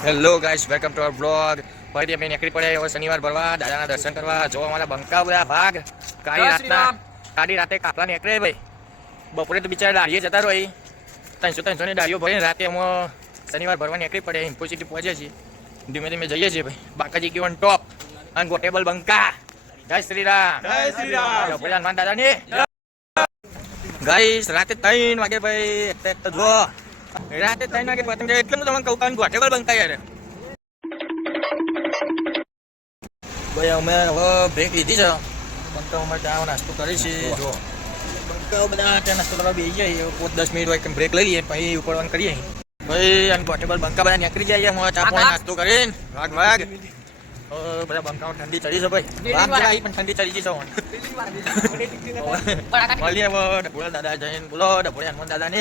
Hello guys, welcome to our blog. ફરીથી અમે નીકળી પડ્યા હવે શનિવાર ભરવા, દાદાના દર્શન કરવા. જો અમારા બંકા બધા ભાગ કાળી રાતે કાપલા નીકળે ભાઈ. બપોરે તો બિચારા દાડીએ જતા રહો. 300 ની દાડીઓ ભરીને રાતે અમે શનિવાર ભરવા નીકળી પડે. ઇન્ફોસિટી પહોંચે છીએ, ધીમે ધીમે જઈએ છીએ ભાઈ. બાકાજી કેવન ટોપ અનગોટેબલ બંકા. જય શ્રી રામ, જય શ્રી રામ. ભગવાન દાદાની ગાઈસ રાતે 3 વાગે ભાઈ જો રાતે 3 વાગે પતંગ એટલે હું તમને કહું ગોટેબલ બંકા યાર. ભાઈ અમે હવે બ્રેક લીધી છે. બંકાઓ માટે આવો નાસ્તો કરી છે. જો બંકાઓ બધા ત્યાં નાસ્તો કરવા બેસી જાય 5-10 મિનિટ હોય બ્રેક લઈ લઈએ પછી ઉપડવાનું કરીએ ભાઈ. અને ગોટેબલ બંકા બધા નીકળી જાય ચા પાણી નાસ્તો કરીને ભાગ બધા બંકાઓ ઠંડી ચડી છે ભાઈ. પણ ઠંડી ચડી ગઈ છે મળીએ. ડભોળા દાદા જઈને બોલો, ડભોળા હનુમાન દાદાને